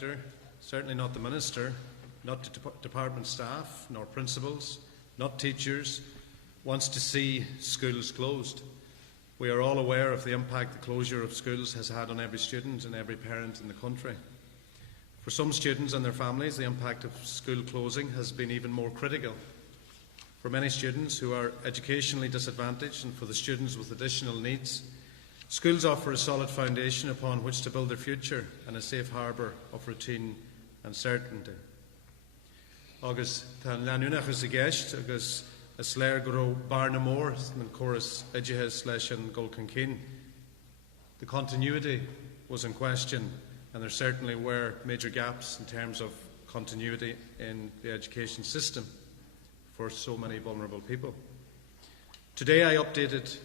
sector, certainly not the Minister, not the department staff, nor principals, not teachers, wants to see schools closed. We are all aware of the impact the closure of schools has had on every student and every parent in the country. For some students and their families, the impact of school closing has been even more critical. For many students who are educationally disadvantaged and for the students with additional needs, schools offer a solid foundation upon which to build their future and a safe harbour of routine and certainty. Agus tá leanúnach is a gceist agus a sléir go raibh barna mór na chóras oideachais leis an Gulcan Cinn. The continuity was in question, and there certainly were major gaps in terms of continuity in the education system for so many vulnerable people. Today I updated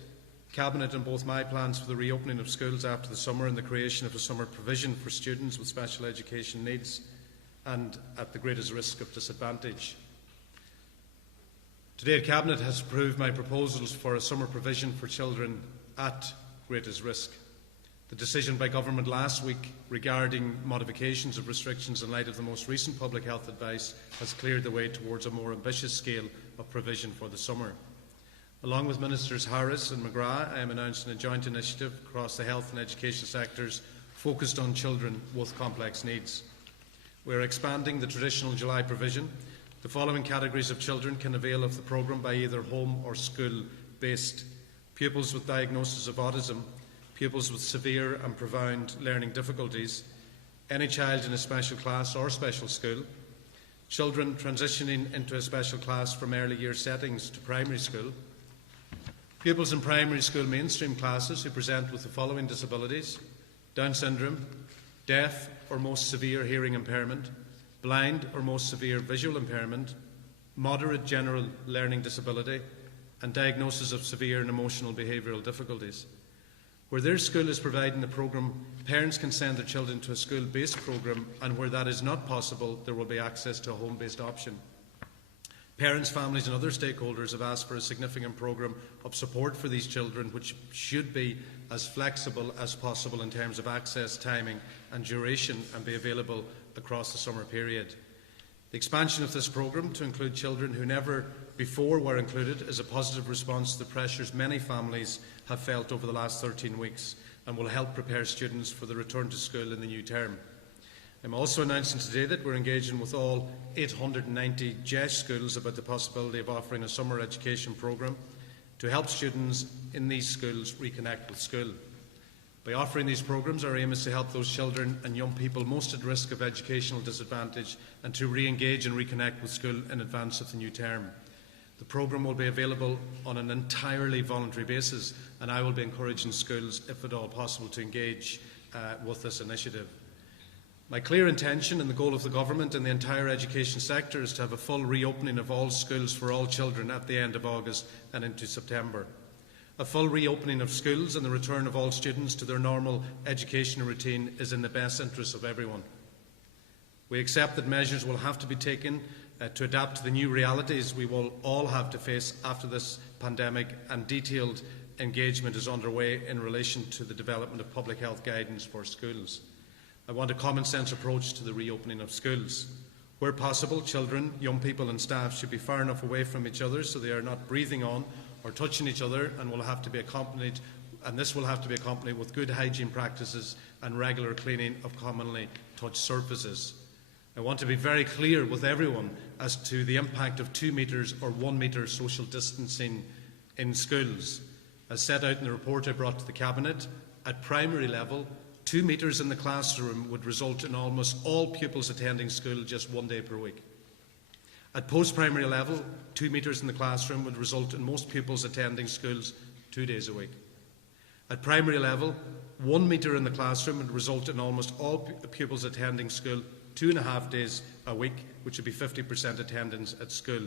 Cabinet on both my plans for the reopening of schools after the summer and the creation of a summer provision for students with special education needs and at the greatest risk of disadvantage. Today, Cabinet has approved my proposals for a summer provision for children at greatest risk. The decision by Government last week regarding modifications of restrictions in light of the most recent public health advice has cleared the way towards a more ambitious scale of provision for the summer. Along with Ministers Harris and McGrath, I am announcing a joint initiative across the health and education sectors focused on children with complex needs. We are expanding the traditional July provision. The following categories of children can avail of the programme by either home or school-based: pupils with diagnosis of autism, pupils with severe and profound learning difficulties, any child in a special class or special school, children transitioning into a special class from early year settings to primary school, pupils in primary school mainstream classes who present with the following disabilities: Down syndrome, deaf or most severe hearing impairment, blind or most severe visual impairment, moderate general learning disability, and diagnosis of severe and emotional behavioural difficulties. Where their school is providing the programme, parents can send their children to a school-based programme, and where that is not possible, there will be access to a home-based option. Parents, families and other stakeholders have asked for a significant programme of support for these children, which should be as flexible as possible in terms of access, timing and duration, and be available across the summer period. The expansion of this programme to include children who never before were included is a positive response to the pressures many families have felt over the last 13 weeks and will help prepare students for the return to school in the new term. I'm also announcing today that we're engaging with all 890 GESH schools about the possibility of offering a summer education programme to help students in these schools reconnect with school. By offering these programmes, our aim is to help those children and young people most at risk of educational disadvantage and to re-engage and reconnect with school in advance of the new term. The programme will be available on an entirely voluntary basis, and I will be encouraging schools, if at all possible, to engage with this initiative. My clear intention and the goal of the Government and the entire education sector is to have a full reopening of all schools for all children at the end of August and into September. A full reopening of schools and the return of all students to their normal educational routine is in the best interest of everyone. We accept that measures will have to be taken to adapt to the new realities we will all have to face after this pandemic, and detailed engagement is underway in relation to the development of public health guidance for schools. I want a common sense approach to the reopening of schools. Where possible, children, young people and staff should be far enough away from each other so they are not breathing on or touching each other, and this will have to be accompanied with good hygiene practices and regular cleaning of commonly touched surfaces. I want to be very clear with everyone as to the impact of 2 metres or 1 metre social distancing in schools. As set out in the report I brought to the Cabinet, at primary level, 2 metres in the classroom would result in almost all pupils attending school just 1 day per week. At post-primary level, 2 metres in the classroom would result in most pupils attending schools 2 days a week. At primary level, 1 metre in the classroom would result in almost all pupils attending school 2.5 days a week, which would be 50% attendance at school.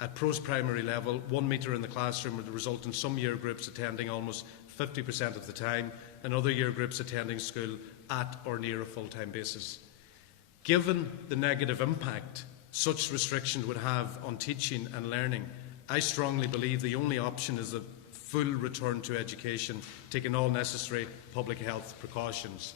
At post-primary level, 1 metre in the classroom would result in some year groups attending almost 50% of the time, and other year groups attending school at or near a full-time basis. Given the negative impact such restrictions would have on teaching and learning, I strongly believe the only option is a full return to education, taking all necessary public health precautions.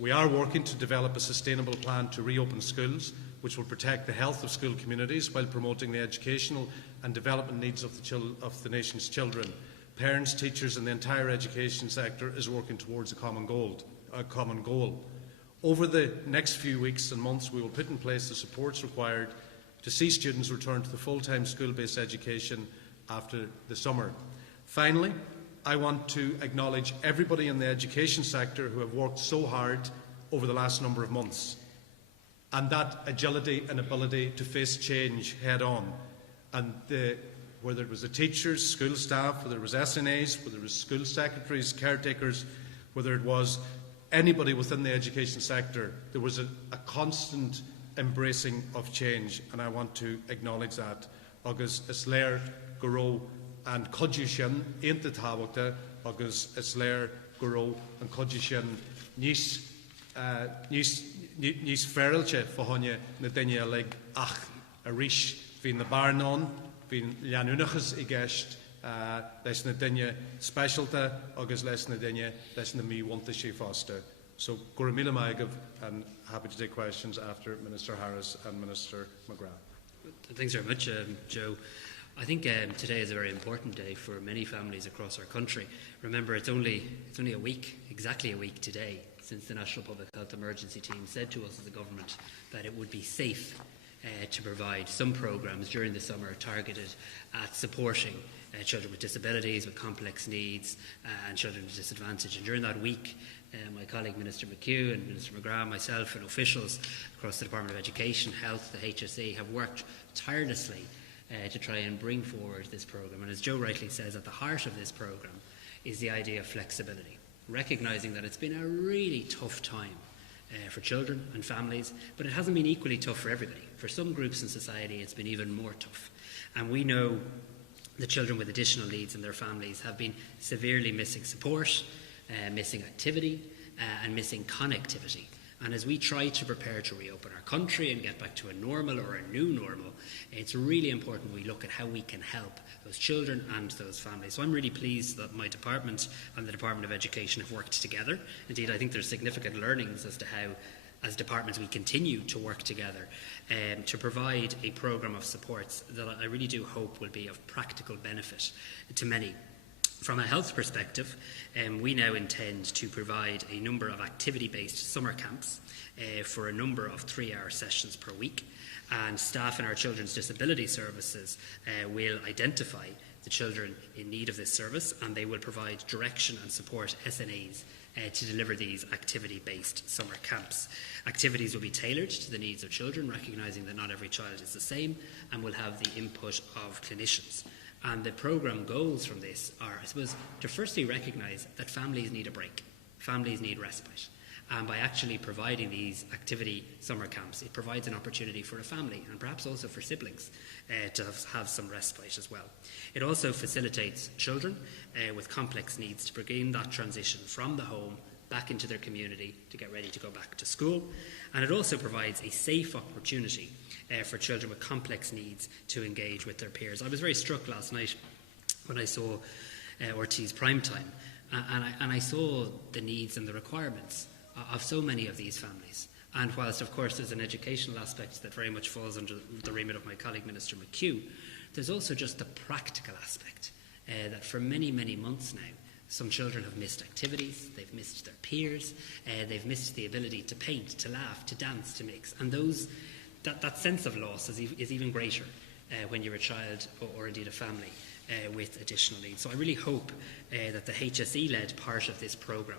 We are working to develop a sustainable plan to reopen schools, which will protect the health of school communities while promoting the educational and development needs of the nation's children. Parents, teachers and the entire education sector is working towards a common goal. Over the next few weeks and months, we will put in place the supports required to see students return to the full-time school-based education after the summer. Finally, I want to acknowledge everybody in the education sector who have worked so hard over the last number of months, and that agility and ability to face change head-on. And whether it was the teachers, school staff, whether it was SNAs, whether it was school secretaries, caretakers, whether it was anybody within the education sector, there was a constant embracing of change, and I want to acknowledge that. Agus is léir go raibh an codú sin aonta tábhachta, agus is léir go raibh an codú sin níos fearailte fáinne na duine le ach a rís hín na barnán, hín leanúnachas I gceist leis na duine speisialta agus leis na duine leis na míbhainta sí fásta. So, go raibh míle maigah, and happy to take questions after Minister Harris and Minister McGrath. Thanks very much, Joe. I think today is a very important day for many families across our country. Remember, it's only a week, exactly a week today, since the National Public Health Emergency Team said to us as a government that it would be safe to provide some programmes during the summer targeted at supporting children with disabilities, with complex needs, and children with disadvantage. And during that week, my colleague Minister McHugh and Minister McGrath, myself and officials across the Department of Education, Health, the HSE have worked tirelessly to try and bring forward this programme. And as Joe rightly says, at the heart of this programme is the idea of flexibility, recognising that it's been a really tough time for children and families, but it hasn't been equally tough for everybody. For some groups in society, it's been even more tough. And we know the children with additional needs and their families have been severely missing support, missing activity, and missing connectivity. And as we try to prepare to reopen our country and get back to a normal or a new normal, it's really important we look at how we can help those children and those families. So I'm really pleased that my department and the Department of Education have worked together. Indeed, I think there's significant learnings as to how, as departments, we continue to work together to provide a programme of supports that I really do hope will be of practical benefit to many. From a health perspective, we now intend to provide a number of activity-based summer camps for a number of 3-hour sessions per week, and staff in our Children's Disability Services will identify the children in need of this service, and they will provide direction and support SNAs to deliver these activity-based summer camps. Activities will be tailored to the needs of children, recognising that not every child is the same, and will have the input of clinicians. And the programme goals from this are, I suppose, to firstly recognise that families need a break, families need respite. And by actually providing these activity summer camps, it provides an opportunity for a family and perhaps also for siblings to have some respite as well. It also facilitates children with complex needs to begin that transition from the home back into their community to get ready to go back to school. And it also provides a safe opportunity for children with complex needs to engage with their peers. I was very struck last night when I saw RT's Primetime, and I saw the needs and the requirements of so many of these families. And whilst, of course, there's an educational aspect that very much falls under the remit of my colleague, Minister McHugh, there's also just the practical aspect that for many, many months now, some children have missed activities, they've missed their peers, they've missed the ability to paint, to laugh, to dance, to mix. And that sense of loss is even greater when you're a child or indeed a family with additional needs. So I really hope that the HSE-led part of this programme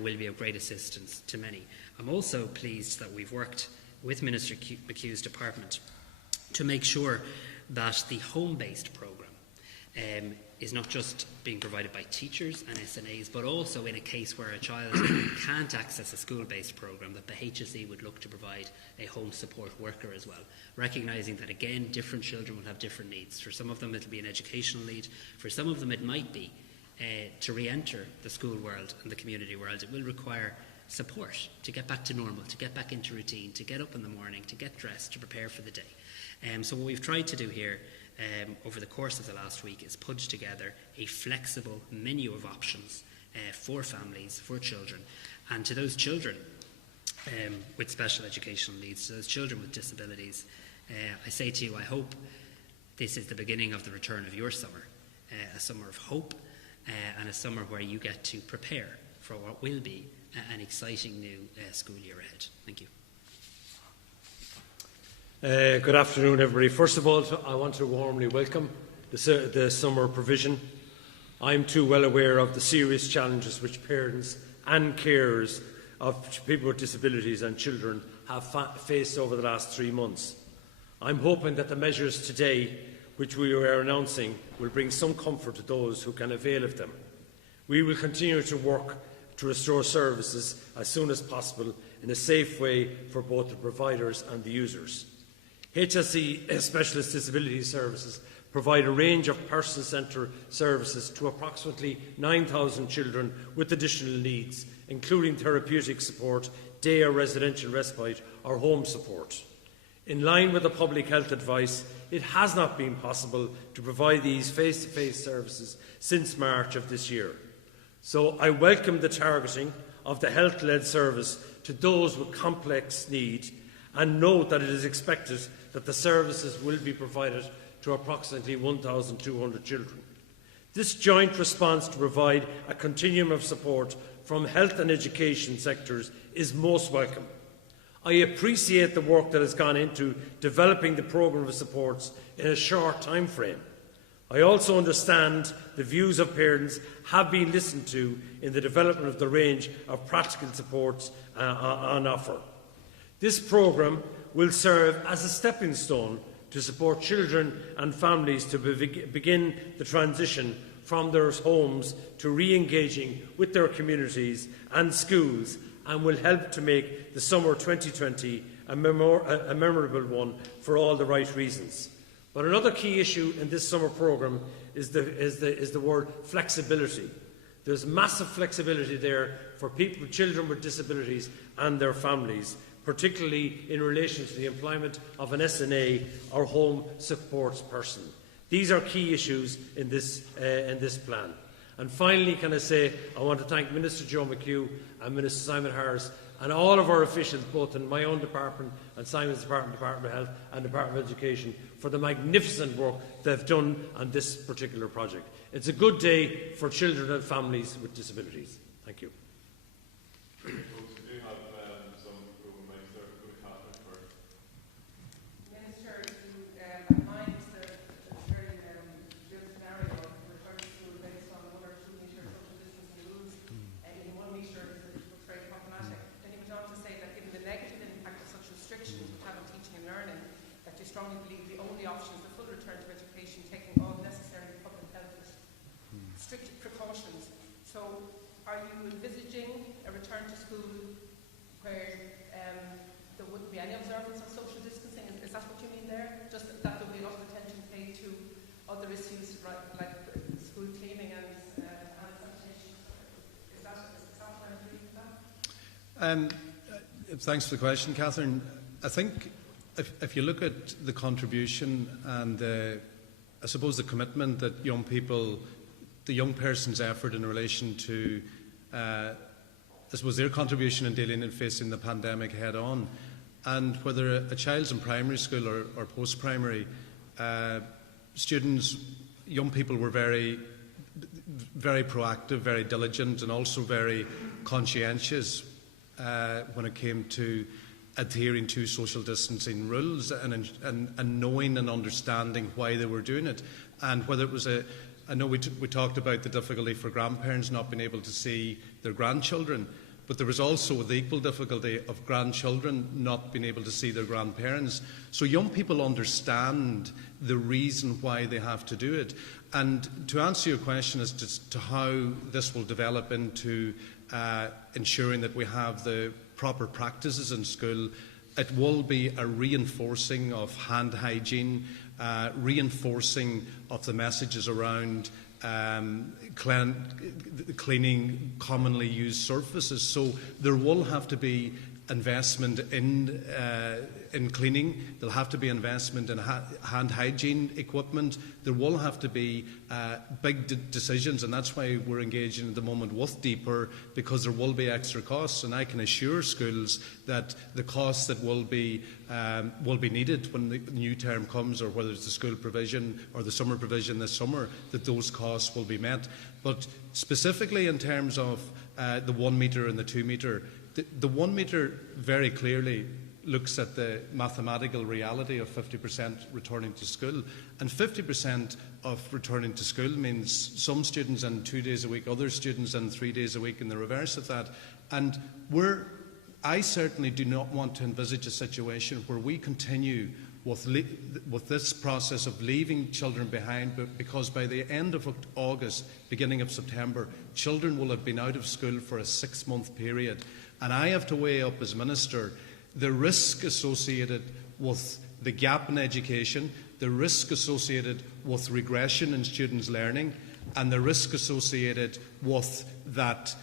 will be of great assistance to many. I'm also pleased that we've worked with Minister McHugh's department to make sure that the home-based programme is not just being provided by teachers and SNAs, but also in a case where a child can't access a school-based programme, that the HSE would look to provide a home support worker as well, recognising that, again, different children will have different needs. For some of them it'll be an educational need, for some of them it might be to re-enter the school world and the community world. It will require support to get back to normal, to get back into routine, to get up in the morning, to get dressed, to prepare for the day. So what we've tried to do here over the course of the last week is put together a flexible menu of options for families, for children. And to those children with special educational needs, so those children with disabilities. I say to you, I hope this is the beginning of the return of your summer, a summer of hope and a summer where you get to prepare for what will be an exciting new school year ahead. Thank you. Good afternoon, everybody. First of all, I want to warmly welcome the summer provision. I'm too well aware of the serious challenges which parents and carers of people with disabilities and children have faced over the last 3 months. I'm hoping that the measures today, which we are announcing, will bring some comfort to those who can avail of them. We will continue to work to restore services as soon as possible in a safe way for both the providers and the users. HSE Specialist Disability Services provide a range of person-centred services to approximately 9,000 children with additional needs, including therapeutic support, day or residential respite or home support. In line with the public health advice, it has not been possible to provide these face-to-face services since March of this year. So I welcome the targeting of the health-led service to those with complex need, and note that it is expected that the services will be provided to approximately 1,200 children. This joint response to provide a continuum of support from health and education sectors is most welcome. I appreciate the work that has gone into developing the programme of supports in a short time frame. I also understand the views of parents have been listened to in the development of the range of practical supports on offer. This programme will serve as a stepping stone to support children and families to begin the transition from their homes to re-engaging with their communities and schools, and will help to make the summer 2020 a memorable one for all the right reasons. But another key issue in this summer programme is the word flexibility. There's massive flexibility there for people, children with disabilities and their families, particularly in relation to the employment of an SNA or home supports person. These are key issues in this plan. And finally, can I say, I want to thank Minister Joe McHugh and Minister Simon Harris and all of our officials, both in my own department and Simon's department, Department of Health and Department of Education, for the magnificent work they've done on this particular project. It's a good day for children and families with disabilities. Thank you. strongly believe the only option is the full return to education, taking all necessary public health strict precautions. So are you envisaging a return to school where there wouldn't be any observance of social distancing? Is that what you mean there? Just that there will be a lot of attention paid to other issues like school cleaning and sanitation? Is that what I'm reading about? Thanks for the question, Catherine. I think if you look at the contribution and I suppose the commitment that young people, the young person's effort in relation to, I suppose their contribution in dealing and facing the pandemic head on, and whether a child's in primary school or post-primary, students, young people were very, very proactive, very diligent, and also very conscientious when it came to adhering to social distancing rules and knowing and understanding why they were doing it, and whether it was I know we talked about the difficulty for grandparents not being able to see their grandchildren, but there was also the equal difficulty of grandchildren not being able to see their grandparents. So young people understand the reason why they have to do it. And to answer your question as to how this will develop into ensuring that we have the proper practices in school, it will be a reinforcing of hand hygiene, reinforcing of the messages around cleaning commonly used surfaces. So there will have to be investment in cleaning. There'll have to be investment in hand hygiene equipment. There will have to be big decisions, and that's why we're engaging at the moment with DPER, because there will be extra costs. And I can assure schools that the costs that will be needed when the new term comes, or whether it's the school provision or the summer provision this summer, that those costs will be met. But specifically in terms of the 1 metre and the 2 metre, the 1 metre very clearly looks at the mathematical reality of 50% returning to school. And 50% of returning to school means some students in 2 days a week, other students in 3 days a week, and the reverse of that. And I certainly do not want to envisage a situation where we continue with this process of leaving children behind, because by the end of August, beginning of September, children will have been out of school for a 6-month period. And I have to weigh up as Minister the risk associated with the gap in education, the risk associated with regression in students' learning, and the risk associated with that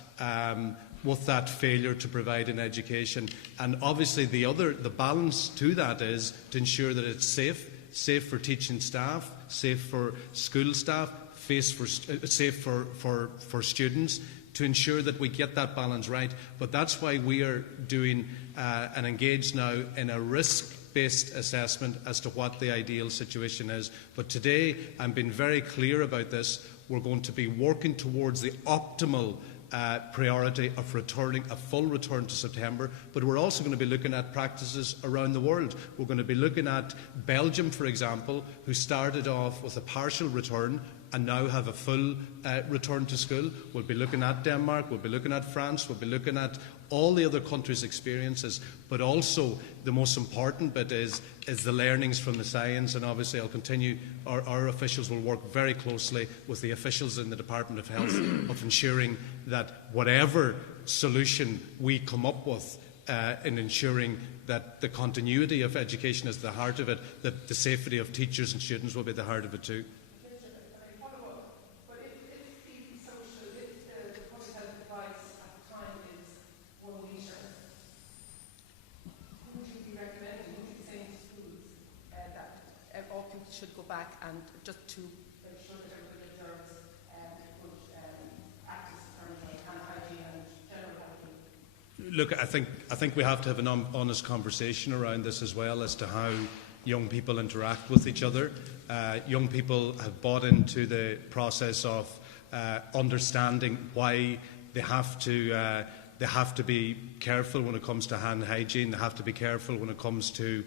failure to provide an education. And obviously the balance to that is to ensure that it's safe for teaching staff, safe for school staff, safe for students, to ensure that we get that balance right. But that's why we are doing and engaged now in a risk-based assessment as to what the ideal situation is. But today, I'm being very clear about this. We're going to be working towards the optimal priority of returning a full return to September, but we're also going to be looking at practices around the world. We're going to be looking at Belgium, for example, who started off with a partial return and now have a full return to school. We'll be looking at Denmark, we'll be looking at France, we'll be looking at all the other countries' experiences, but also the most important bit is the learnings from the science. And obviously I'll continue, our officials will work very closely with the officials in the Department of Health of ensuring that whatever solution we come up with in ensuring that the continuity of education is the heart of it, that the safety of teachers and students will be the heart of it too. Should go back and just to ensure that everybody observes good practice currently and hygiene and general hygiene. Look, I think we have to have an honest conversation around this as well, as to how young people interact with each other. Young people have bought into the process of understanding why they have to be careful when it comes to hand hygiene. They have to be careful when it comes to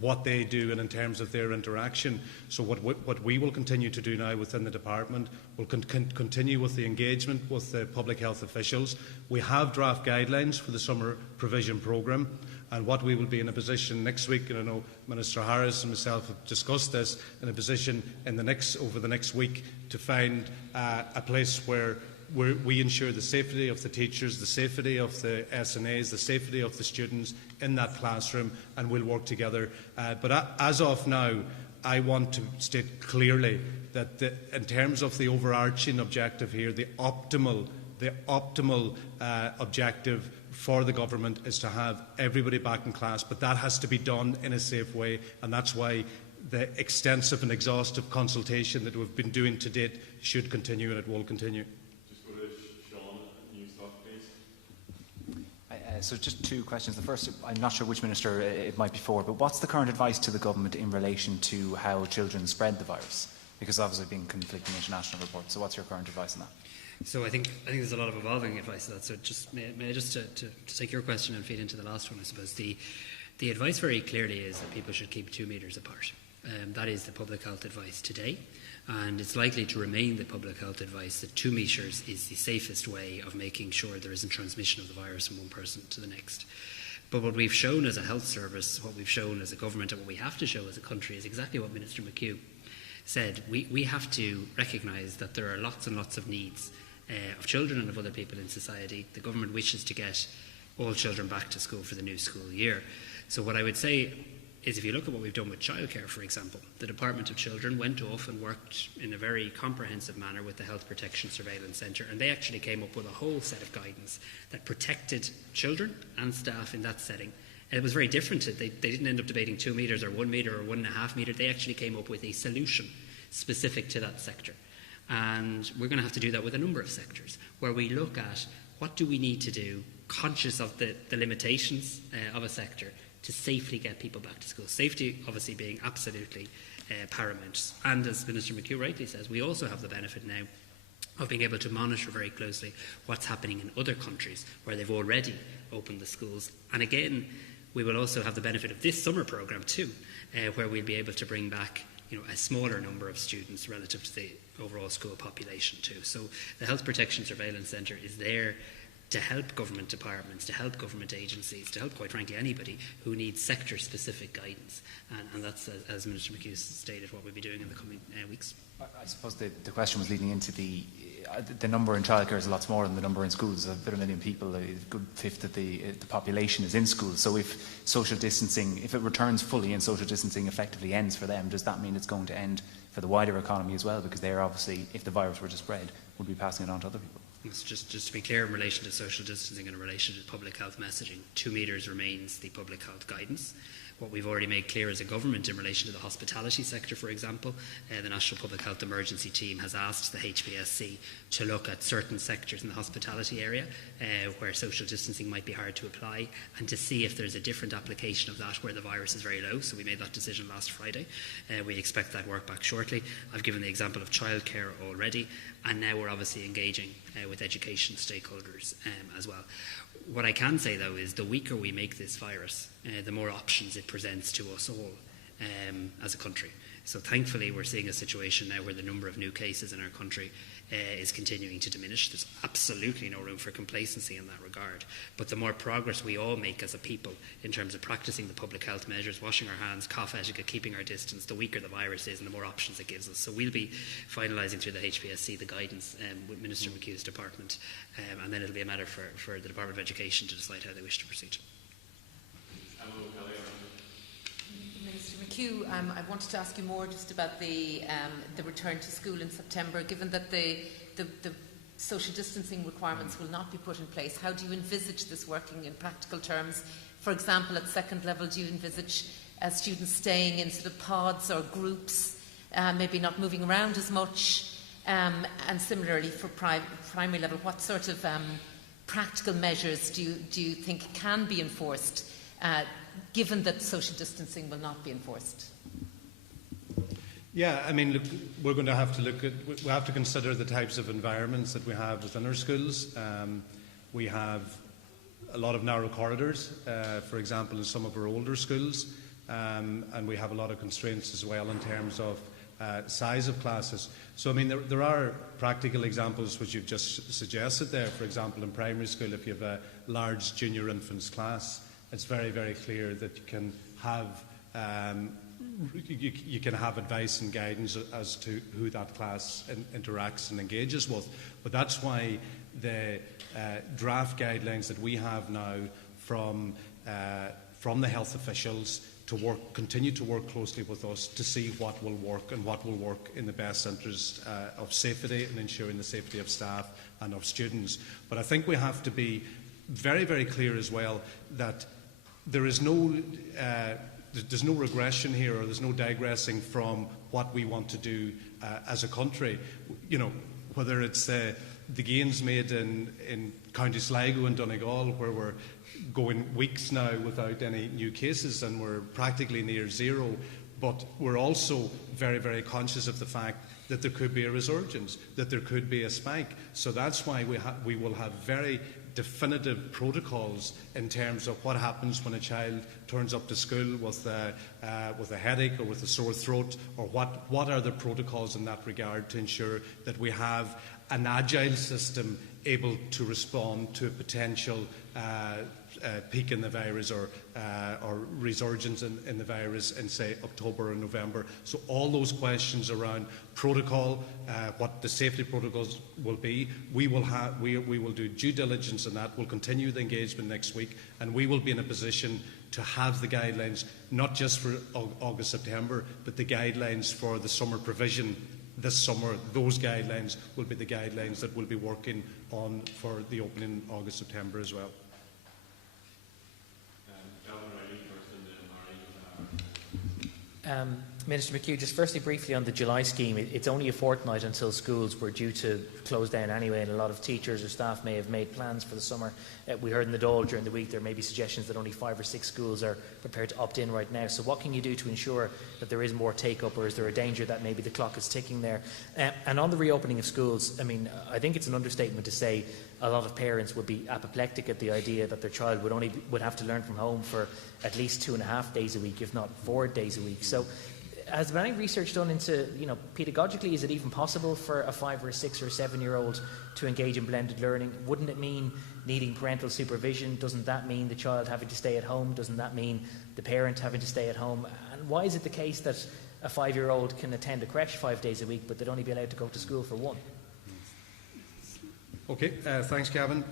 what they do and in terms of their interaction. So what we will continue to do now within the department, we'll continue with the engagement with the public health officials. We have draft guidelines for the summer provision programme, and what we will be in a position next week, and I know Minister Harris and myself have discussed this, in a position over the next week to find a place where we ensure the safety of the teachers, the safety of the SNAs, the safety of the students in that classroom, and we'll work together. But as of now, I want to state clearly that in terms of the overarching objective here, the optimal objective for the government is to have everybody back in class, but that has to be done in a safe way, and that's why the extensive and exhaustive consultation that we've been doing to date should continue, and it will continue. So just two questions. The first, I'm not sure which minister it might be for, but what's the current advice to the government in relation to how children spread the virus? Because obviously been conflicting international reports. So what's your current advice on that? So I think there's a lot of evolving advice to that. So just may I just to take your question and feed into the last one, I suppose. The advice very clearly is that people should keep 2 metres apart. That is the public health advice today. And it's likely to remain the public health advice that 2 metres is the safest way of making sure there isn't transmission of the virus from one person to the next. But what we've shown as a health service, what we've shown as a government, and what we have to show as a country is exactly what Minister McHugh said. We have to recognise that there are lots and lots of needs of children and of other people in society. The government wishes to get all children back to school for the new school year. So what I would say is if you look at what we've done with childcare, for example, the Department of Children went off and worked in a very comprehensive manner with the Health Protection Surveillance Centre, and they actually came up with a whole set of guidance that protected children and staff in that setting. And it was very different. They didn't end up debating 2 metres or 1 metre or 1.5 metre. They actually came up with a solution specific to that sector. And we're going to have to do that with a number of sectors, where we look at what do we need to do, conscious of the limitations of a sector, to safely get people back to school. Safety obviously being absolutely paramount. And as Minister McHugh rightly says, we also have the benefit now of being able to monitor very closely what's happening in other countries where they've already opened the schools. And again, we will also have the benefit of this summer programme too, where we'll be able to bring back a smaller number of students relative to the overall school population too. So the Health Protection Surveillance Centre is there to help government departments, to help government agencies, to help, quite frankly, anybody who needs sector-specific guidance. And that's, as Minister McHugh stated, what we'll be doing in the coming weeks. I suppose the question was leading into the number in childcare is a lot smaller than the number in schools. About 1 million people, a good fifth of the population is in schools. So if social distancing, if it returns fully and social distancing effectively ends for them, does that mean it's going to end for the wider economy as well? Because they're obviously, if the virus were to spread, would be passing it on to other people. Just to be clear, in relation to social distancing and in relation to public health messaging, 2 metres remains the public health guidance. What we've already made clear as a government in relation to the hospitality sector, for example, the National Public Health Emergency Team has asked the HPSC to look at certain sectors in the hospitality area where social distancing might be hard to apply, and to see if there's a different application of that where the virus is very low. So we made that decision last Friday. We expect that work back shortly. I've given the example of childcare already, and now we're obviously engaging with education stakeholders as well. What I can say, though, is the weaker we make this virus, the more options it presents to us all as a country. So thankfully we're seeing a situation now where the number of new cases in our country is continuing to diminish. There's absolutely no room for complacency in that regard. But the more progress we all make as a people in terms of practicing the public health measures, washing our hands, cough etiquette, keeping our distance, the weaker the virus is and the more options it gives us. So we'll be finalising through the HPSC the guidance with Minister McHugh's department, and then it'll be a matter for the Department of Education to decide how they wish to proceed. Minister McHugh, I wanted to ask you more just about the return to school in September. Given that the social distancing requirements will not be put in place, how do you envisage this working in practical terms? For example, at second level, do you envisage students staying in sort of pods or groups, maybe not moving around as much? And similarly for primary level, what sort of practical measures do you think can be enforced, given that social distancing will not be enforced? Yeah, I mean, look, we're going to have to we have to consider the types of environments that we have within our schools. We have a lot of narrow corridors, for example, in some of our older schools, and we have a lot of constraints as well in terms of size of classes. So, I mean, there are practical examples which you've just suggested there. For example, in primary school, if you have a large junior infants class, it's very, very clear that you can have advice and guidance as to who that class interacts and engages with. But that's why the draft guidelines that we have now from the health officials to continue to work closely with us to see what will work and what will work in the best interest of safety and ensuring the safety of staff and of students. But I think we have to be very, very clear as well that there's no regression here, or there's no digressing from what we want to do as a country. You know, whether it's the gains made in County Sligo and Donegal, where we're going weeks now without any new cases and we're practically near zero, but we're also very, very conscious of the fact that there could be a resurgence, that there could be a spike. So that's why we will have very definitive protocols in terms of what happens when a child turns up to school with a headache or with a sore throat, or what are the protocols in that regard to ensure that we have an agile system able to respond to a potential peak in the virus or resurgence in the virus in, say, October or November. So all those questions around protocol, what the safety protocols will be, we will do due diligence in that. We'll continue the engagement next week, and we will be in a position to have the guidelines, not just for August, September, but the guidelines for the summer provision this summer. Those guidelines will be the guidelines that we'll be working on for the opening August, September as well. Minister McHugh, just firstly briefly on the July scheme, it's only a fortnight until schools were due to close down anyway, and a lot of teachers or staff may have made plans for the summer. We heard in the Dáil during the week there may be suggestions that only 5 or 6 schools are prepared to opt in right now. So what can you do to ensure that there is more take-up, or is there a danger that maybe the clock is ticking there? And on the reopening of schools, I mean, I think it's an understatement to say a lot of parents would be apoplectic at the idea that their child would have to learn from home for at least 2.5 days a week, if not 4 days a week. So has there been any research done into, pedagogically, is it even possible for a 5 or a 6 or 7-year-old to engage in blended learning? Wouldn't it mean needing parental supervision? Doesn't that mean the child having to stay at home? Doesn't that mean the parent having to stay at home? And why is it the case that a 5-year-old can attend a creche 5 days a week, but they'd only be allowed to go to school for 1? Okay, thanks, Gavin.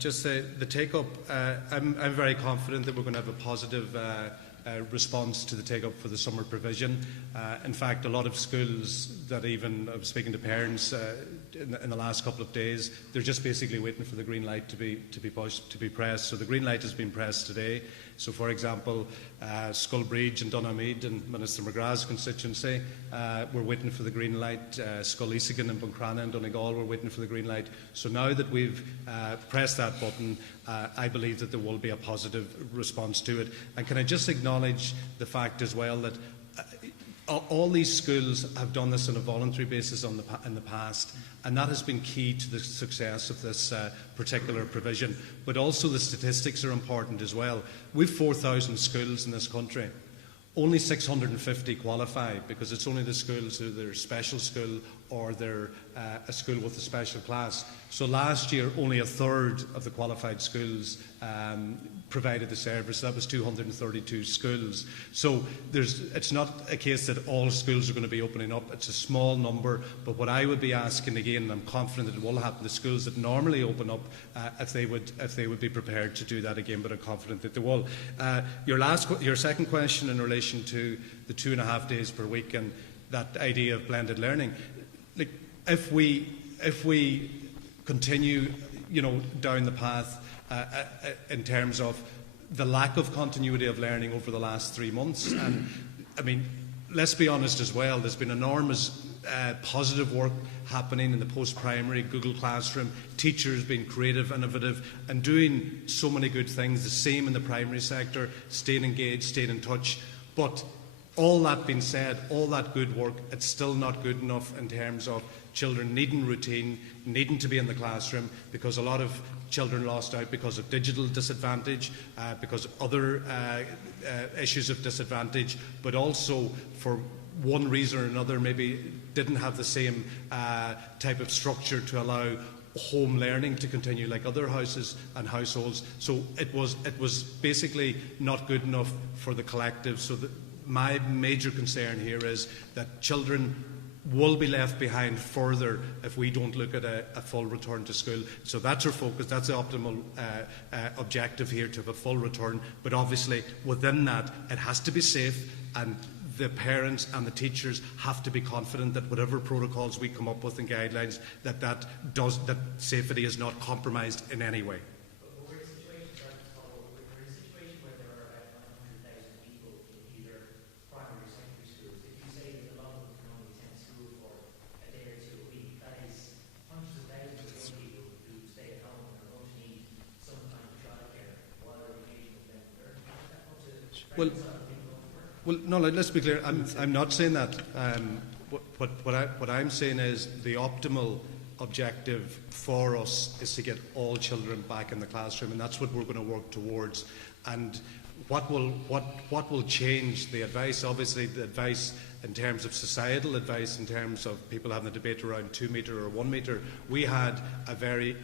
Just the take-up, I'm very confident that we're going to have a positive response to the take-up for the summer provision. In fact, a lot of schools that even, I was speaking to parents in the last couple of days, they're just basically waiting for the green light to be pressed. So the green light has been pressed today. So, for example, Skullbridge and Dunamede and Minister McGrath's constituency, we're waiting for the green light. Sculleasagan and Buncrana and Donegal, we're waiting for the green light. So now that we've pressed that button, I believe that there will be a positive response to it. And can I just acknowledge the fact as well that all these schools have done this on a voluntary basis in the past, and that has been key to the success of this particular provision. But also the statistics are important as well. We've 4,000 schools in this country. Only 650 qualify, because it's only the schools who are special school or they're a school with a special class. So last year, only a third of the qualified schools provided the service. That was 232 schools. So it's not a case that all schools are going to be opening up. It's a small number. But what I would be asking again, and I'm confident that it will happen, the schools that normally open up, if they would be prepared to do that again. But I'm confident that they will. Your second question in relation to the 2.5 days per week and that idea of blended learning. Like, if we continue, down the path in terms of the lack of continuity of learning over the last 3 months, and I mean, let's be honest as well. There's been enormous positive work happening in the post-primary, Google Classroom, teachers being creative, innovative, and doing so many good things. The same in the primary sector, staying engaged, staying in touch. But all that being said, all that good work, it's still not good enough in terms of children needing routine, needing to be in the classroom, because a lot of children lost out because of digital disadvantage, because of other issues of disadvantage, but also for one reason or another maybe didn't have the same type of structure to allow home learning to continue like other houses and households. So it was basically not good enough for the collective. So my major concern here is that children will be left behind further if we don't look at a full return to school. So that's our focus. That's the optimal objective here, to have a full return. But obviously within that, it has to be safe, and the parents and the teachers have to be confident that whatever protocols we come up with and guidelines, that safety is not compromised in any way. Well, no, let's be clear. I'm not saying that. What I'm saying is the optimal objective for us is to get all children back in the classroom, and that's what we're going to work towards. And what will change the advice? Obviously, the advice in terms of societal advice, in terms of people having a debate around 2 metre or 1 metre. We had a very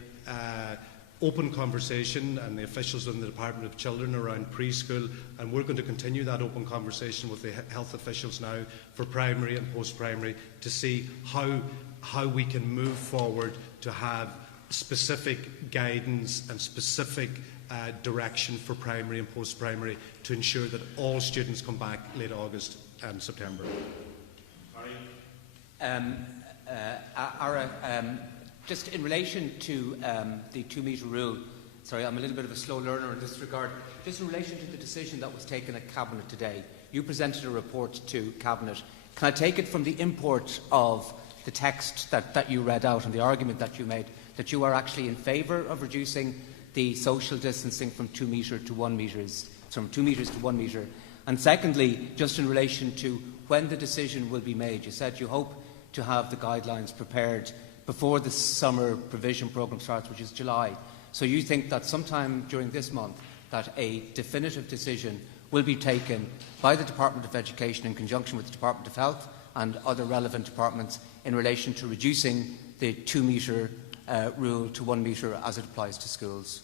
open conversation, and the officials in the Department of Children around preschool, and we're going to continue that open conversation with the health officials now for primary and post-primary to see how we can move forward to have specific guidance and specific direction for primary and post-primary to ensure that all students come back late August and September. Ara, just in relation to the 2 metre rule, sorry, I'm a little bit of a slow learner in this regard. Just in relation to the decision that was taken at Cabinet today, you presented a report to Cabinet. Can I take it from the import of the text that you read out and the argument that you made that you are actually in favour of reducing the social distancing from 2 metres to 1 metres, from 2 metres to 1 metre? And secondly, just in relation to when the decision will be made, you said you hope to have the guidelines prepared before the summer provision programme starts, which is July. So you think that sometime during this month that a definitive decision will be taken by the Department of Education in conjunction with the Department of Health and other relevant departments in relation to reducing the 2 metre rule to 1 metre as it applies to schools?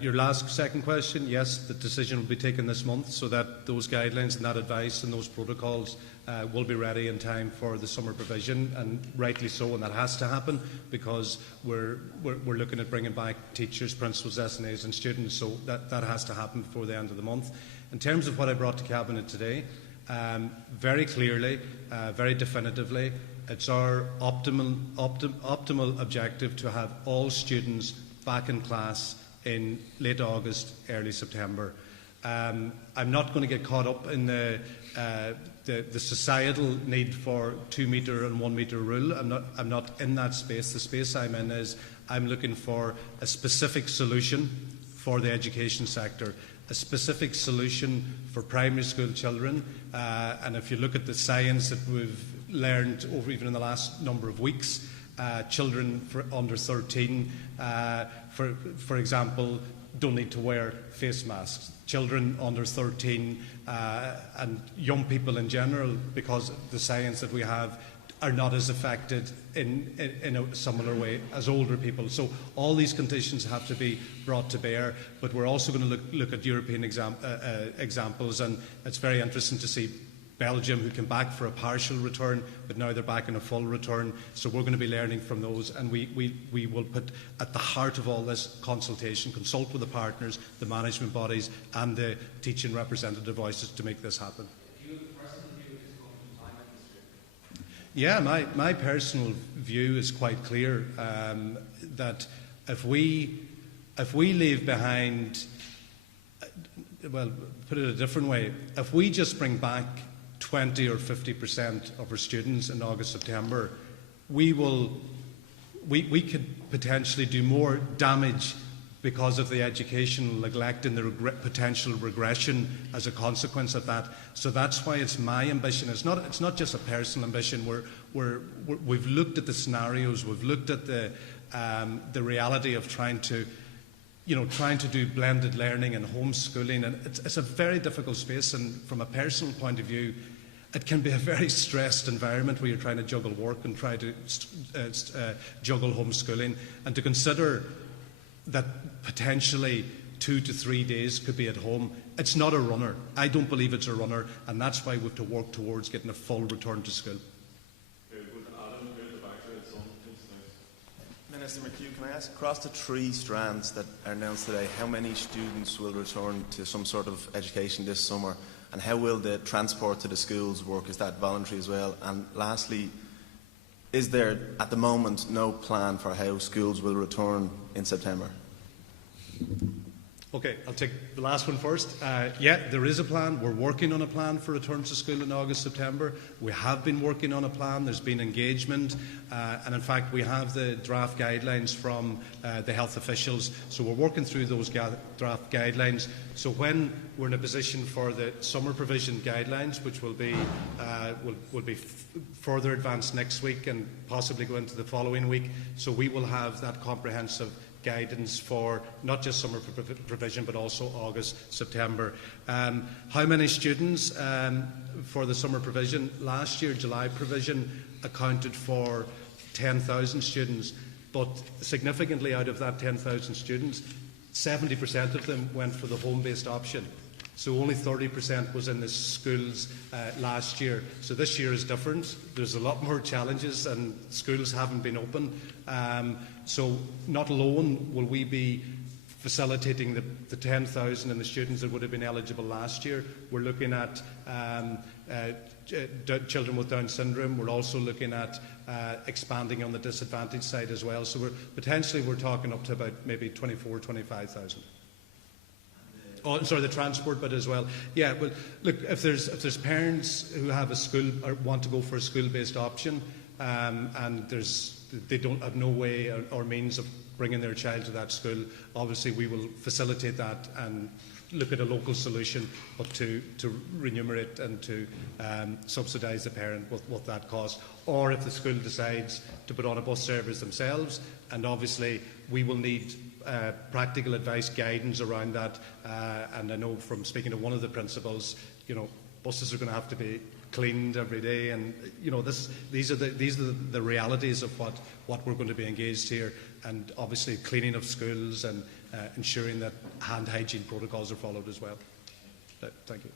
Your second question, yes, the decision will be taken this month so that those guidelines and that advice and those protocols will be ready in time for the summer provision, and rightly so, and that has to happen because we're looking at bringing back teachers, principals, SNAs and students, so that has to happen before the end of the month. In terms of what I brought to Cabinet today, very clearly, very definitively, it's our optimal objective to have all students back in class in late August, early September. I'm not going to get caught up in the societal need for 2 metre and 1 metre rule. I'm not in that space. The space I'm in is I'm looking for a specific solution for the education sector, a specific solution for primary school children. And if you look at the science that we've learned over even in the last number of weeks, children under 13, for example, don't need to wear face masks. Children under 13 and young people in general, because of the science that we have, are not as affected in a similar way as older people. So all these conditions have to be brought to bear, but we're also going to look at European examples, and it's very interesting to see Belgium, who came back for a partial return, but now they're back in a full return. So we're going to be learning from those, and we will put at the heart of all this consultation, consult with the partners, the management bodies and the teaching representative voices to make this happen. Yeah, my personal view is quite clear, that if we leave behind, well, put it a different way, if we just bring back 20 or 50% of our students in August, September, we could potentially do more damage because of the educational neglect and the potential regression as a consequence of that. So that's why it's my ambition. It's not just a personal ambition. We've looked at the scenarios. We've looked at the reality of trying to do blended learning and homeschooling, and it's a very difficult space. And from a personal point of view, it can be a very stressed environment where you're trying to juggle work and try to juggle homeschooling, and to consider that potentially 2 to 3 days could be at home. It's not a runner. I don't believe it's a runner, and that's why we have to work towards getting a full return to school. Minister McHugh, can I ask, across the 3 strands that are announced today, how many students will return to some sort of education this summer, and how will the transport to the schools work? Is that voluntary as well? And lastly, is there at the moment no plan for how schools will return in September? Okay, I'll take the last one first. Yeah, there is a plan. We're working on a plan for return to school in August, September. We have been working on a plan. There's been engagement. And in fact, we have the draft guidelines from the health officials. So we're working through those draft guidelines. So when we're in a position for the summer provision guidelines, which will be further advanced next week and possibly go into the following week, so we will have that comprehensive guidance for not just summer provision but also August, September. How many students for the summer provision? Last year, July provision accounted for 10,000 students, but significantly out of that 10,000 students, 70% of them went for the home-based option. So only 30% was in the schools last year. So this year is different. There's a lot more challenges and schools haven't been open. So not alone will we be facilitating the 10,000 and the students that would have been eligible last year. We're looking at children with Down syndrome. We're also looking at expanding on the disadvantaged side as well. So we're talking up to about maybe 24,000, 25,000. Oh, sorry, the transport bit as well. Yeah, well, look, if there's parents who have a school or want to go for a school-based option, and they don't have no way or means of bringing their child to that school, obviously we will facilitate that and look at a local solution, but to remunerate and to subsidise the parent with that cost. Or if the school decides to put on a bus service themselves, and obviously we will need practical advice, guidance around that. And I know from speaking to one of the principals, buses are going to have to be cleaned every day, and these are the realities of what we're going to be engaged here, and obviously cleaning of schools and ensuring that hand hygiene protocols are followed as well. Thank you.